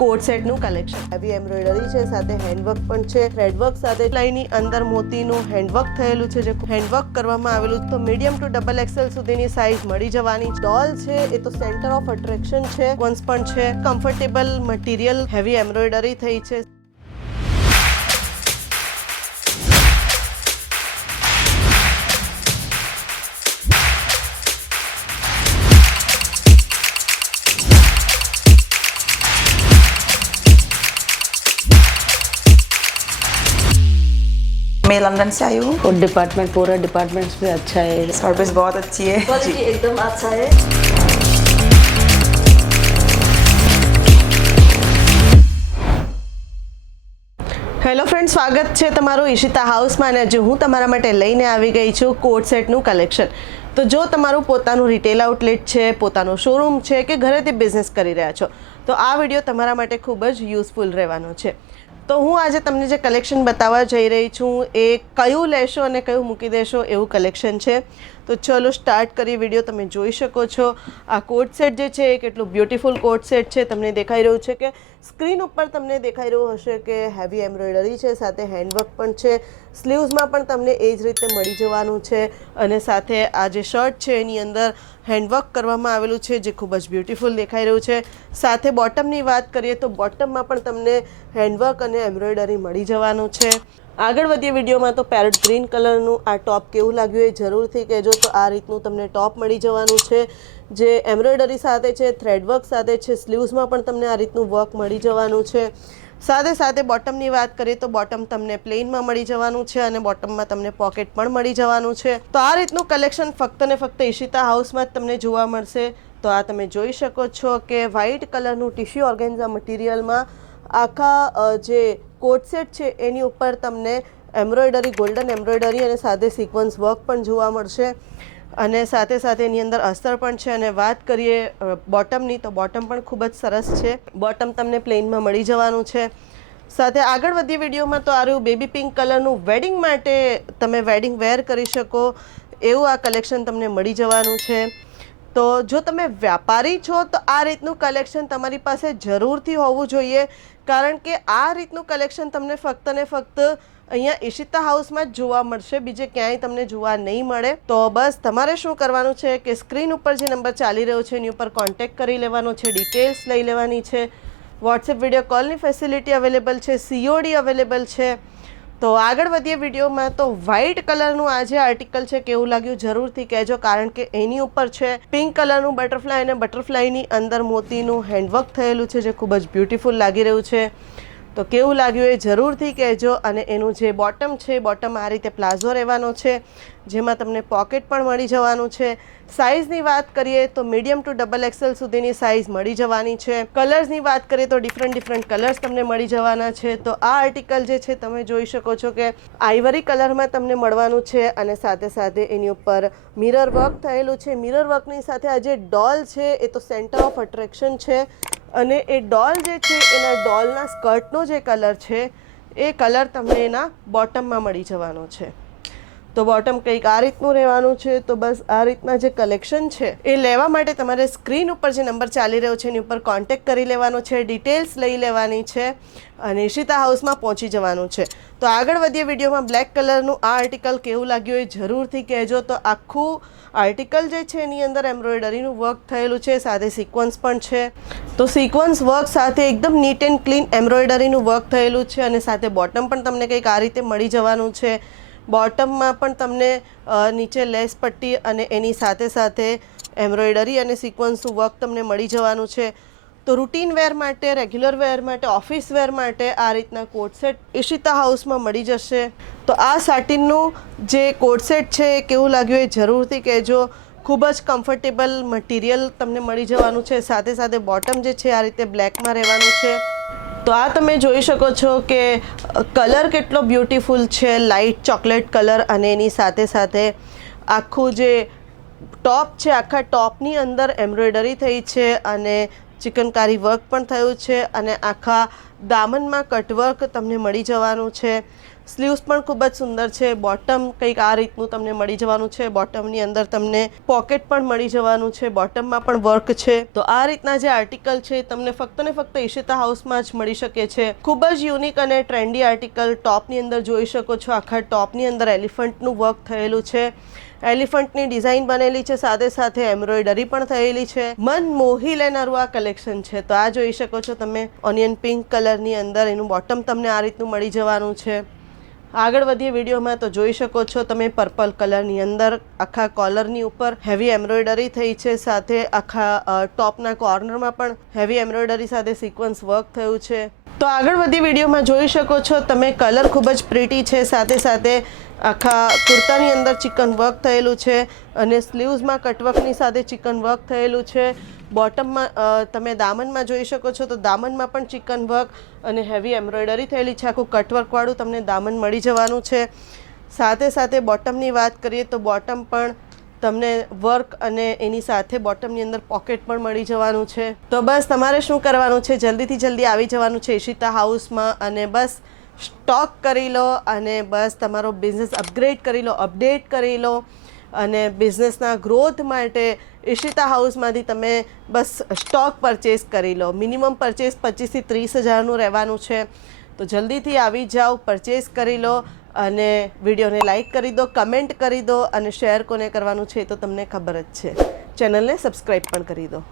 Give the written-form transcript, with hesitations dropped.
કોટ સેટનું collection heavy embroidery છે, સાથે handwork પણ છે, થ્રેડવર્ક સાથે લાઈનની અંદર મોતીનું હેન્ડવર્ક થયેલું છે, જે હેન્ડવર્ક કરવામાં આવેલું તો મીડિયમ ટુ ડબલ એક્સેલ સુધીની સાઇઝ મળી જવાની. ડોલ છે એ તો સેન્ટર ઓફ અટ્રેક્શન છે, વન્સ પણ છે, કમ્ફર્ટેબલ મટીરિયલ, હેવી એમ્બ્રોઇડરી થઈ છે. मैं लंदन से आई हूँ और डिपार्टमेंट पूरा डिपार्टमेंट्स भी अच्छा है, सर्विस बहुत अच्छी है, क्वालिटी एकदम अच्छा है. હેલો ફ્રેન્ડ, સ્વાગત છે તમારું ઈશિતા હાઉસમાં અને આજે હું તમારા માટે લઈને આવી ગઈ છું કોટ સેટનું કલેક્શન. તો જો તમારું પોતાનું રિટેલ આઉટલેટ છે, પોતાનો શોરૂમ છે કે ઘરેથી બિઝનેસ કરી રહ્યા છો તો આ વિડીયો તમારા માટે ખૂબ જ યુઝફુલ રહેવાનો છે. તો હું આજે તમને જે કલેક્શન બતાવવા જઈ રહી છું એ કયું લેશો અને કયું મૂકી દેશો એવું કલેક્શન છે. તો ચલો સ્ટાર્ટ કરી વિડીયો. તમે જોઈ શકો છો આ કોટ સેટ જે છે એ કેટલું બ્યુટીફુલ કોટ સેટ છે. તમને દેખાઈ રહ્યું છે કે સ્ક્રીન ઉપર તમને દેખાઈ રહ્યું હશે કે હેવી એમ્બ્રોઇડરી છે, સાથે હેન્ડવર્ક પણ છે, સ્લીવ્સમાં પણ તમને એ જ રીતે મળી જવાનું છે અને સાથે આ જે શર્ટ છે એની અંદર હેન્ડવર્ક કરવામાં આવેલું છે જે ખૂબ જ બ્યુટીફુલ દેખાઈ રહ્યું છે. સાથે બોટમની વાત કરીએ તો બોટમમાં પણ તમને હેન્ડવર્ક અને એમ્બ્રોઇડરી મળી જવાનું છે. આગળ વધીએ વિડીયોમાં તો પેરેટ ગ્રીન કલરનું આ ટોપ કેવું લાગ્યું એ જરૂરથી કહેજો. તો આ રીતનું તમને ટોપ મળી જવાનું છે જે એમ્બ્રોઇડરી સાથે છે, થ્રેડવર્ક સાથે છે, સ્લીવ્સમાં પણ તમને આ રીતનું વર્ક મળી જવાનું છે. સાથે સાથે બોટમની વાત કરીએ તો બોટમ તમને પ્લેનમાં મળી જવાનું છે અને બોટમમાં તમને પોકેટ પણ મળી જવાનું છે. તો આ રીતનું કલેક્શન ફક્ત ને ફક્ત ઈશિતા હાઉસમાં જ તમને જોવા મળશે. તો આ તમે જોઈ શકો છો કે વ્હાઇટ કલરનું ટિશ્યુ ઓર્ગેન્ઝા મટીરિયલમાં આખા જે કોટ સેટ છે એની ઉપર તમને એમ્બ્રોઇડરી, ગોલ્ડન એમ્બ્રોઇડરી અને સાથે સિક્વન્સ વર્ક પણ જોવા મળશે અને સાથે સાથે એની અંદર અસ્તર પણ છે. અને વાત કરીએ બોટમની તો બોટમ પણ ખૂબ જ સરસ છે. બોટમ તમને પ્લેનમાં મળી જવાનું છે. સાથે આગળ વધીએ વિડીયોમાં તો આરું બેબી પિંક કલરનું વેડિંગ માટે તમે વેડિંગ વેર કરી શકો એવું આ કલેક્શન તમને મળી જવાનું છે. તો જો તમે વ્યાપારી છો તો આ રીતનું કલેક્શન તમારી પાસે જરૂરથી હોવું જોઈએ, કારણ કે આ રીતનું કલેક્શન તમને ફક્ત ને ફક્ત અહીંયા ઈશિતા હાઉસમાં જ જોવા મળશે, બીજે ક્યાંય તમને જોવા નહીં મળે. તો બસ તમારે શું કરવાનું છે કે સ્ક્રીન ઉપર જે નંબર ચાલી રહ્યો છે એની ઉપર કોન્ટેક્ટ કરી લેવાનો છે, ડિટેલ્સ લઈ લેવાની છે. વોટ્સએપ વિડીયો કોલની ફેસિલિટી અવેલેબલ છે, COD અવેલેબલ છે. તો આગળ વધીએ વિડીયોમાં તો વ્હાઇટ કલરનું આ જે આર્ટિકલ છે કેવું લાગ્યું જરૂરથી કહેજો, કારણ કે એની ઉપર છે પિંક કલરનું બટરફ્લાય અને બટરફ્લાયની અંદર મોતીનું હેન્ડવર્ક થયેલું છે જે ખૂબ જ બ્યુટીફુલ લાગી રહ્યું છે. તો કેવું લાગ્યું એ જરૂરથી કહેજો. અને એનું જે બોટમ છે, બોટમ આ રીતે પ્લાઝો રહેવાનો છે જેમાં તમને પોકેટ પણ મળી જવાનું છે. સાઇઝની વાત કરીએ તો મીડિયમ ટુ ડબલ એક્સેલ સુધીની સાઇઝ મળી જવાની છે. કલર્સની વાત કરીએ તો ડિફરન્ટ કલર્સ તમને મળી જવાના છે. તો આ આર્ટિકલ જે છે તમે જોઈ શકો છો કે આઇવરી કલરમાં તમને મળવાનું છે અને સાથે સાથે એની ઉપર મિરર વર્ક થયેલું છે. મિરર વર્કની સાથે આ જે ડોલ છે એ તો સેન્ટર ઓફ અટ્રેક્શન છે અને એ ડોલ જે છે એના ડોલના સ્કર્ટનો જે કલર છે એ કલર તમને એના બોટમમાં મળી જવાનો છે. તો બોટમ કંઈક આ રીતનું રહેવાનું છે. તો બસ આ રીતના જે કલેક્શન છે એ લેવા માટે તમારે સ્ક્રીન ઉપર જે નંબર ચાલી રહ્યો છે એની ઉપર કોન્ટેક્ટ કરી લેવાનો છે, ડિટેલ્સ લઈ લેવાની છે અને ઈશિતા હાઉસમાં પહોંચી જવાનું છે. તો આગળ વધીએ વિડીયોમાં બ્લેક કલરનું આ આર્ટિકલ કેવું લાગ્યું એ જરૂરથી કહેજો. તો આખું આર્ટિકલ જે છે એની અંદર એમ્બ્રોઇડરીનું વર્ક થયેલું છે, સાથે સિક્વન્સ પણ છે. તો સિક્વન્સ વર્ક સાથે એકદમ નીટ એન્ડ ક્લીન એમ્બ્રોઇડરીનું વર્ક થયેલું છે અને સાથે બોટમ પણ તમને કંઈક આ રીતે મળી જવાનું છે. બોટમમાં પણ તમને નીચે લેસ પટ્ટી અને એની સાથે સાથે એમ્બ્રોઇડરી અને સિક્વન્સનું વર્ક તમને મળી જવાનું છે. તો રૂટીન વેર માટે, રેગ્યુલર વેર માટે, ઓફિસ વેર માટે આ રીતના કોટ સેટ ઈશિતા હાઉસમાં મળી જશે. તો આ સાટિનનું જે કોટ સેટ છે એ કેવું લાગ્યું એ જરૂરથી કહેજો. ખૂબ જ કમ્ફર્ટેબલ મટીરિયલ તમને મળી જવાનું છે. સાથે સાથે બોટમ જે છે આ રીતે બ્લેકમાં રહેવાનું છે. તો આ તમે જોઈ શકો છો કે કલર કેટલો બ્યુટીફુલ છે, લાઇટ ચોકલેટ કલર અને એની સાથે સાથે આખું જે ટોપ છે આખા ટોપની અંદર એમ્બ્રોઇડરી થઈ છે અને ચિકનકારી વર્ક પણ થયું છે અને આખા દામનમાં કટવર્ક તમને મળી જવાનું છે. સ્લીવ્સ પણ ખૂબ જ સુંદર છે. બોટમ કંઈક આ રીતનું તમને મળી જવાનું છે. બોટમની અંદર તમને પોકેટ પણ મળી જવાનું છે. બોટમમાં પણ વર્ક છે. તો આ રીતના જે આર્ટિકલ છે તમને ફક્ત ને ફક્ત ઈશિતા હાઉસમાં જ મળી શકે છે. ખૂબ જ યુનિક અને ટ્રેન્ડી આર્ટિકલ. ટોપની અંદર જોઈ શકો છો, આખા ટોપની અંદર એલિફન્ટનું વર્ક થયેલું છે. એલિફન્ટની ડિઝાઇન બનેલી છે, સાથે સાથે એમ્બ્રોઇડરી પણ થયેલી છે. મન મોહી લેનારું આ કલેક્શન છે. તો આ જોઈ શકો છો તમે, ઓનિયન પિંક કલરની અંદર એનું બોટમ તમને આ રીતનું મળી જવાનું છે. આગળ વધીએ વિડીયોમાં તો જોઈ શકો છો તમે પર્પલ કલરની અંદર આખા કોલરની ઉપર હેવી એમ્બ્રોઇડરી થઈ છે, સાથે આખા ટોપના કોર્નરમાં પણ હેવી એમ્બ્રોઇડરી સાથે સિક્વન્સ વર્ક થયું છે. તો આગળ વધી વિડીયોમાં જોઈ શકો છો તમે, કલર ખૂબ જ પ્રીટી છે, સાથે સાથે આખા કુર્તાની અંદર ચિકન વર્ક થયેલું છે અને સ્લીવ્સમાં કટવર્કની સાથે ચિકન વર્ક થયેલું છે. બોટમમાં તમે દામનમાં જોઈ શકો છો, તો દામનમાં પણ ચિકન વર્ક અને હેવી એમ્બ્રોઇડરી થયેલી છે. આખું કટવર્કવાળું તમને દામન મળી જવાનું છે. સાથે સાથે બોટમની વાત કરીએ તો બોટમ પણ તમને વર્ક અને એની સાથે બોટમની અંદર પોકેટ પણ મળી જવાનું છે. તો બસ તમારે શું કરવાનું છે, જલ્દીથી જલ્દી આવી જવાનું છે ઈશિતા હાઉસમાં અને બસ સ્ટોક કરી લો અને બસ તમારો બિઝનેસ અપગ્રેડ કરી લો, અપડેટ કરી લો અને બિઝનેસના ગ્રોથ માટે ઈશિતા હાઉસમાંથી તમે બસ સ્ટોક પરચેસ કરી લો. મિનિમમ પરચેસ 25,000 થી 30,000નું રહેવાનું છે. તો જલ્દીથી આવી જાઓ, પરચેસ કરી લો અને વિડીયોને લાઇક કરી દો, કમેન્ટ કરી દો અને શેર કોને કરવાનું છે તો તમને ખબર જ છે. ચેનલને સબસ્ક્રાઈબ પણ કરી દો.